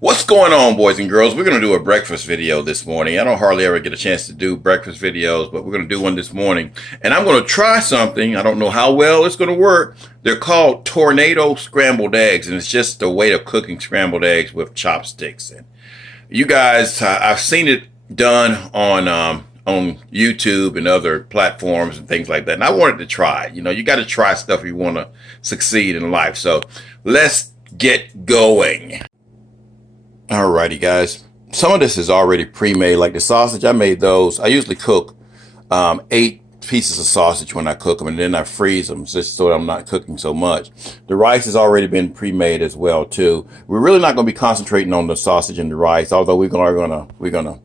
What's going on, boys and girls? We're going to do a breakfast video this morning. I don't hardly ever get a chance to do breakfast videos, but we're going to do one this morning. And I'm going to try something. I don't know how well it's going to work. They're called tornado scrambled eggs, and it's just a way of cooking scrambled eggs with chopsticks. And you guys, I've seen it done on YouTube and other platforms and things like that. And I wanted to try it. You know, you got to try stuff if you want to succeed in life. So let's get going. Alrighty, guys. Some of this is already pre-made, like the sausage. I made those. I usually cook 8 pieces of sausage when I cook them, and then I freeze them just so I'm not cooking so much. The rice has already been pre-made as well too. We're really not going to be concentrating on the sausage and the rice, although we're gonna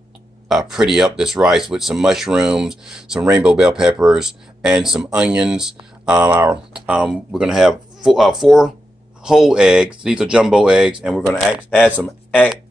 pretty up this rice with some mushrooms, some rainbow bell peppers, and some onions. We're gonna have 4 whole eggs. These are jumbo eggs, and we're going to add some egg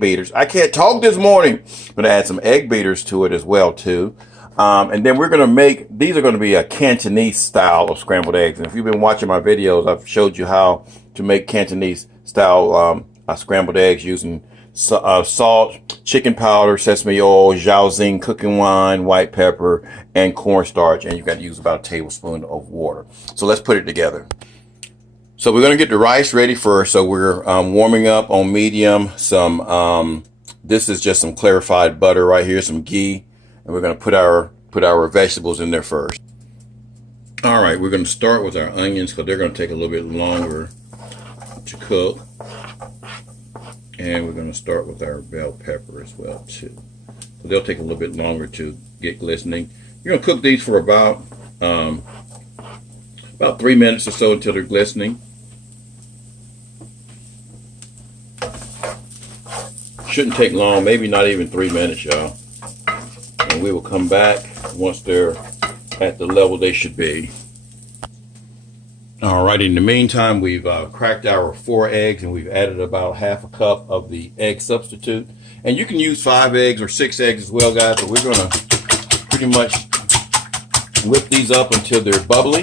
beaters. I can't talk this morning. I'm going to add some egg beaters to it as well too. And then we're going to make, these are going to be a Cantonese style of scrambled eggs. And if you've been watching my videos, I've showed you how to make Cantonese style scrambled eggs using salt, chicken powder, sesame oil, Zhaoxing cooking wine, white pepper, and cornstarch. And you've got to use about a tablespoon of water. So let's put it together. So we're going to get the rice ready first. So we're warming up on medium. This is just some clarified butter right here, some ghee, and we're going to put our vegetables in there first. All right, we're going to start with our onions because they're going to take a little bit longer to cook, and we're going to start with our bell pepper as well too. So they'll take a little bit longer to get glistening. You're going to cook these for about 3 minutes or so until they're glistening. Shouldn't take long, maybe not even 3 minutes, y'all. And we will come back once they're at the level they should be. All right, in the meantime, we've cracked our 4 eggs, and we've added about ½ a cup of the egg substitute. And you can use 5 eggs or 6 eggs as well, guys, but we're going to pretty much whip these up until they're bubbly.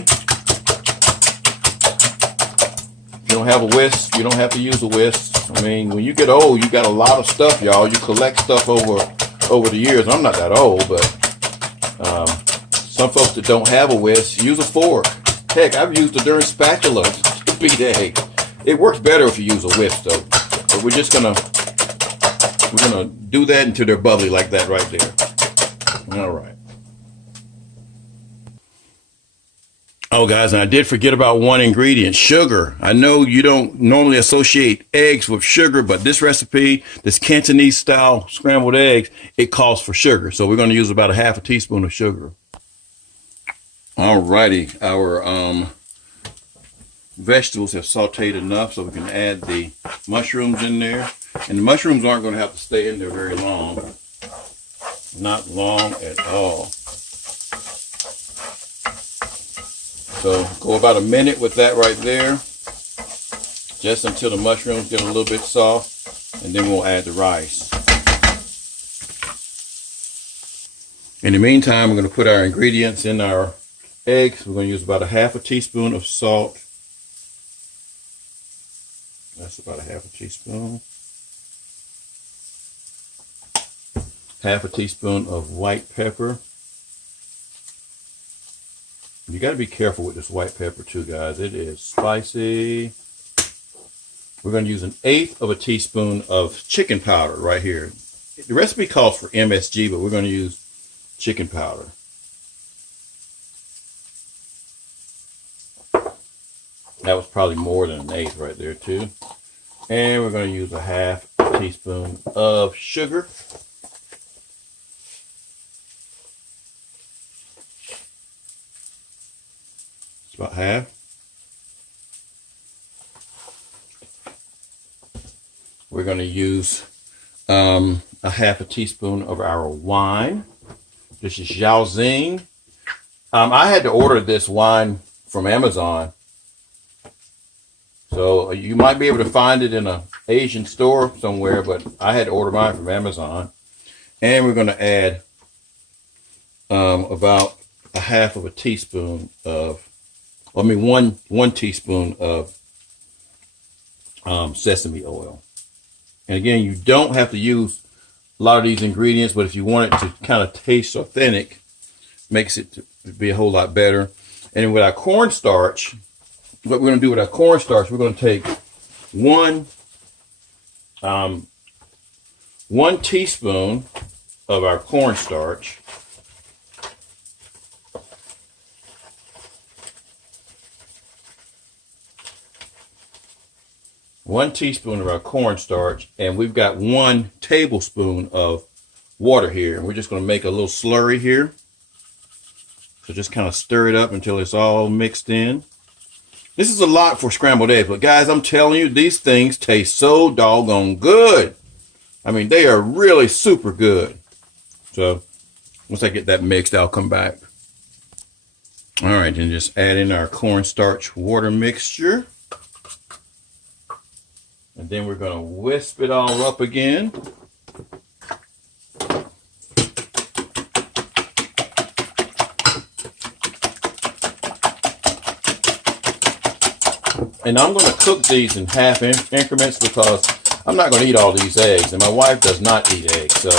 If you don't have a whisk, you don't have to use a whisk. I mean, when you get old, you got a lot of stuff, y'all. You collect stuff over the years. I'm not that old, but some folks that don't have a whisk use a fork. Heck, I've used a darn spatula to beat eggs. It works better if you use a whisk, though. But we're gonna do that until they're bubbly like that right there. All right. Oh, guys, and I did forget about one ingredient, sugar. I know you don't normally associate eggs with sugar, but this recipe, this Cantonese style scrambled eggs, it calls for sugar. So we're going to use about ½ a teaspoon of sugar. All righty, our vegetables have sauteed enough so we can add the mushrooms in there. And the mushrooms aren't going to have to stay in there very long. Not long at all. So go about a minute with that right there, just until the mushrooms get a little bit soft, and then we'll add the rice. In the meantime, we're going to put our ingredients in our eggs. We're going to use about ½ a teaspoon of salt. That's about ½ a teaspoon. ½ a teaspoon of white pepper. You got to be careful with this white pepper too, guys. It is spicy. We're going to use 1/8 of a teaspoon of chicken powder right here. The recipe calls for MSG, but we're going to use chicken powder. That was probably more than 1/8 right there too. And we're going to use ½ a teaspoon of sugar. About half. We're going to use ½ a teaspoon of our wine. This is Zhaoxing. I had to order this wine from Amazon. So you might be able to find it in an Asian store somewhere, but I had to order mine from Amazon. And we're going to add about ½ of a teaspoon of one teaspoon of sesame oil. And again, you don't have to use a lot of these ingredients, but if you want it to kind of taste authentic, makes it to be a whole lot better. And with our cornstarch, what we're going to do with our cornstarch, we're going to take one teaspoon of our cornstarch. One teaspoon of our cornstarch, and we've got 1 tablespoon of water here. And we're just going to make a little slurry here. So just kind of stir it up until it's all mixed in. This is a lot for scrambled eggs, but guys, I'm telling you, these things taste so doggone good. I mean, they are really super good. So once I get that mixed, I'll come back. All right, and just add in our cornstarch water mixture. And then we're going to whisk it all up again. And I'm going to cook these in half increments because I'm not going to eat all these eggs. And my wife does not eat eggs. So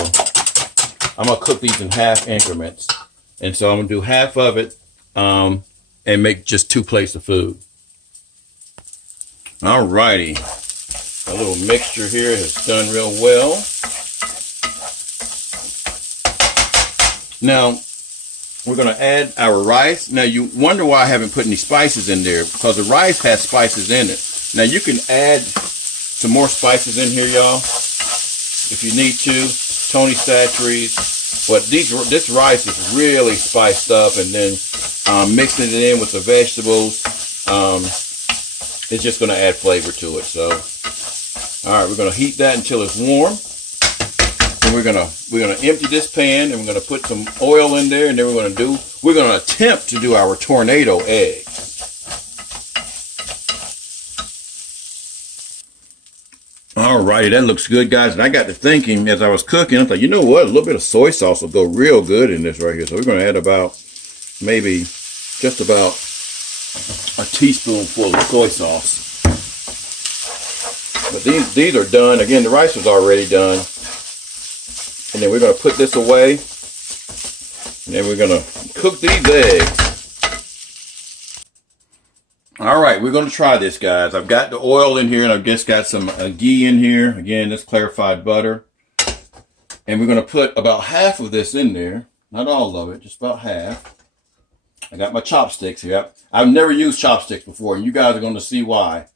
I'm going to cook these in half increments. And so I'm going to do half of it and make just 2 plates of food. All righty. A little mixture here has done real well. Now, we're going to add our rice. Now, you wonder why I haven't put any spices in there, because the rice has spices in it. Now, you can add some more spices in here, y'all, if you need to. Tony Chachere's. But this rice is really spiced up, and then mixing it in with the vegetables, it's just going to add flavor to it. So, all right, we're going to heat that until it's warm. And we're gonna empty this pan, and we're gonna put some oil in there, and then we're gonna attempt to do our tornado egg. All righty, that looks good, guys. And I got to thinking as I was cooking, I thought, you know what, a little bit of soy sauce will go real good in this right here. So we're gonna add about maybe just about a teaspoonful of soy sauce. But these are done. Again, the rice was already done. And then we're going to put this away. And then we're going to cook these eggs. All right, we're going to try this, guys. I've got the oil in here, and I've just got some ghee in here. Again, this clarified butter. And we're going to put about half of this in there. Not all of it, just about half. I got my chopsticks here. I've never used chopsticks before, and you guys are going to see why.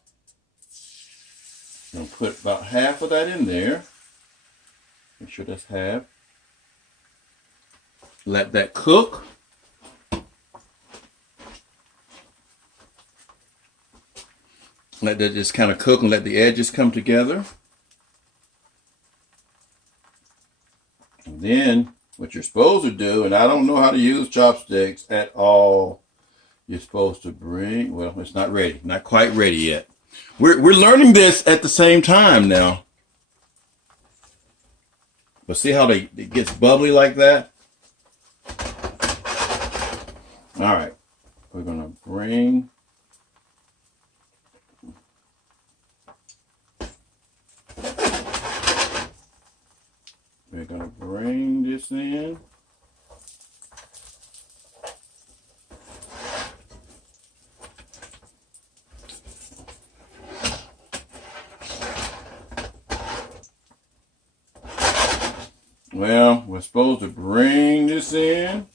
I'm going to put about half of that in there. Make sure that's half. Let that cook. Let that just kind of cook and let the edges come together. And then what you're supposed to do, and I don't know how to use chopsticks at all, you're supposed to bring, well, it's not ready. Not quite ready yet. We're learning this at the same time now. But see how it gets bubbly like that? All right. We're going to bring this in. Well, we're supposed to bring this in.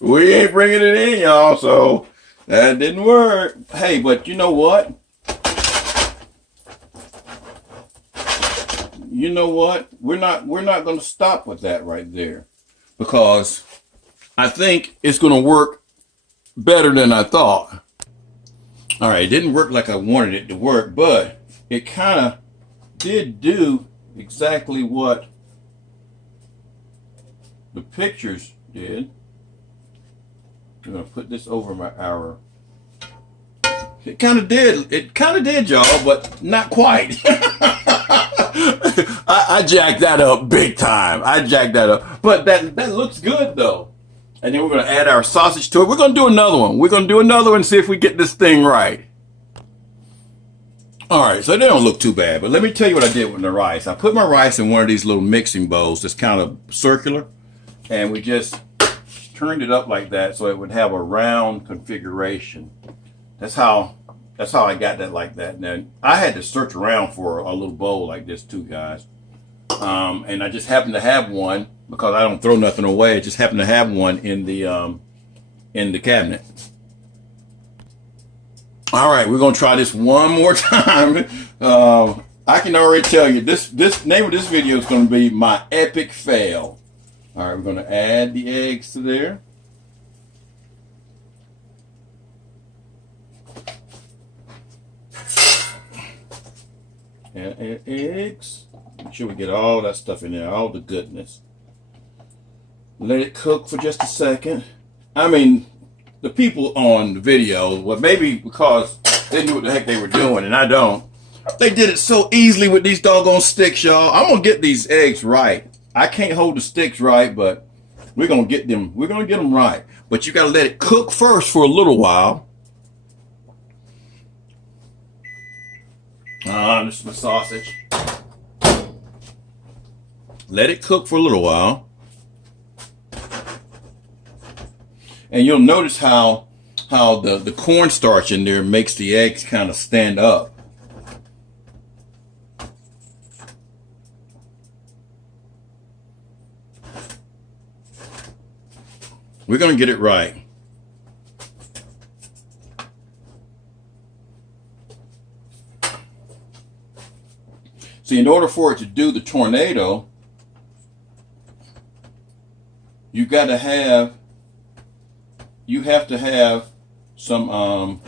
We ain't bringing it in, y'all, so that didn't work. Hey, but you know what? You know what? We're not going to stop with that right there, because I think it's going to work better than I thought. All right, it didn't work like I wanted it to work, but it kind of did do exactly what the pictures did. I'm going to put this over our. It kind of did, y'all, but not quite. I jacked that up big time. I jacked that up, but that looks good though. And then we're going to add our sausage to it. We're going to do another one. We're going to do another one and see if we get this thing right. All right, so they don't look too bad, but let me tell you what I did with the rice. I put my rice in one of these little mixing bowls that's kind of circular, and we just turned it up like that so it would have a round configuration. That's how I got that like that. Now, I had to search around for a little bowl like this too, guys. And I just happened to have one because I don't throw nothing away. I just happened to have one in the cabinet. All right, we're gonna try this one more time. I can already tell you this name of this video is gonna be my epic fail. All right, we're gonna add the eggs to there. Add eggs. Make sure we get all that stuff in there, all the goodness. Let it cook for just a second. I mean, the people on the video, well, maybe because they knew what the heck they were doing and I don't, they did it so easily with these doggone sticks, y'all. I'm gonna get these eggs right. I can't hold the sticks right, but we're gonna get them right. But you gotta let it cook first for a little while. This is my sausage. Let it cook for a little while. And you'll notice how the cornstarch in there makes the eggs kind of stand up. We're going to get it right. See, in order for it to do the tornado, you have to have some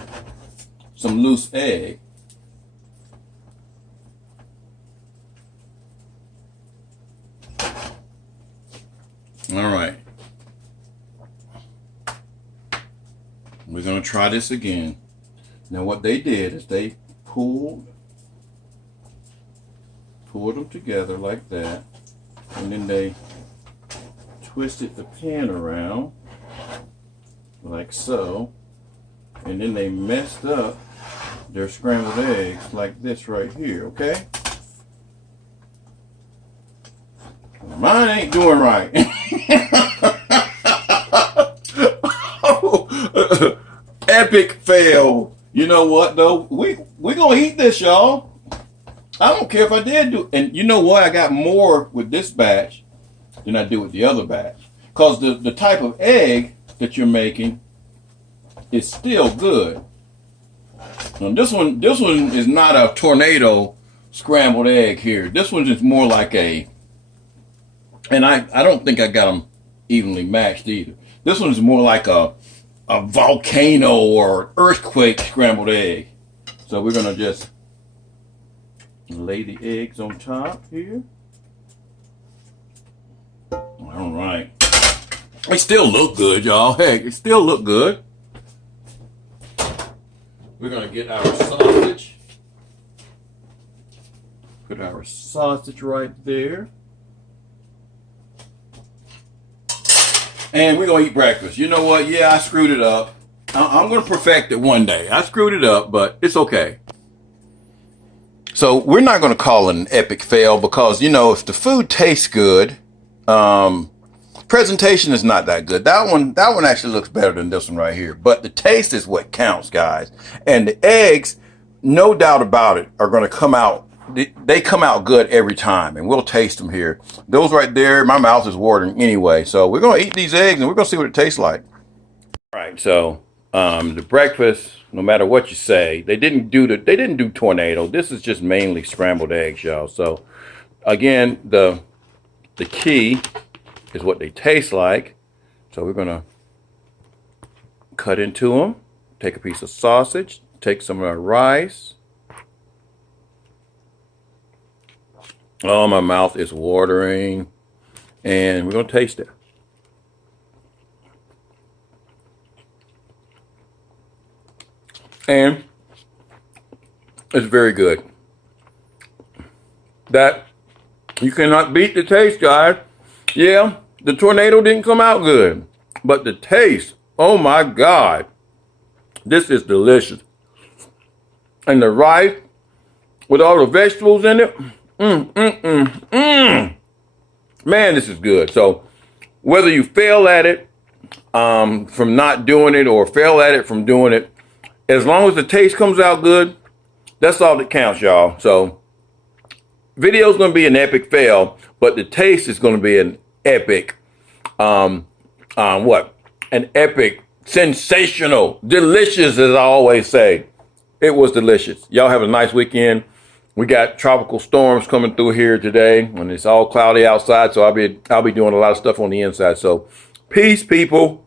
loose egg. All right. We're going to try this again. Now what they did is they pulled them together like that, and then they twisted the pan around like so, and then they messed up their scrambled eggs like this right here, okay? Mine ain't doing right. Oh, epic fail. You know what though? We gonna eat this, y'all. I don't care if I did do, and you know what? I got more with this batch than I do with the other batch, because the type of egg that you're making is still good. Now this one is not a tornado scrambled egg here. This one is more like a, and I don't think I got them evenly matched either. This one is more like a volcano or earthquake scrambled egg. So we're gonna just lay the eggs on top here. All right. They still look good, y'all. Hey, it still look good. We're gonna get our sausage. Put our sausage right there. And we're gonna eat breakfast. You know what? Yeah, I screwed it up. I'm gonna perfect it one day. I screwed it up, but it's okay. So we're not gonna call it an epic fail because, you know, if the food tastes good, presentation is not that good. That one actually looks better than this one right here. But the taste is what counts, guys. And the eggs, no doubt about it, are gonna come out. They come out good every time, and we'll taste them here. Those right there, my mouth is watering anyway. So we're gonna eat these eggs, and we're gonna see what it tastes like. All right, so the breakfast, no matter what you say, they didn't do tornado. This is just mainly scrambled eggs, y'all. So again, the key is what they taste like. So we're gonna cut into them. Take a piece of sausage. Take some of our rice. Oh, my mouth is watering. And we're going to taste it. And it's very good. That, you cannot beat the taste, guys. Yeah, the tornado didn't come out good. But the taste, oh my God. This is delicious. And the rice with all the vegetables in it. Man, this is good. So whether you fail at it from not doing it or fail at it from doing it, as long as the taste comes out good, that's all that counts, y'all. So video's going to be an epic fail, but the taste is going to be an epic, an epic, sensational, delicious, as I always say. It was delicious. Y'all have a nice weekend. We got tropical storms coming through here today, and it's all cloudy outside, so I'll be doing a lot of stuff on the inside. So peace, people.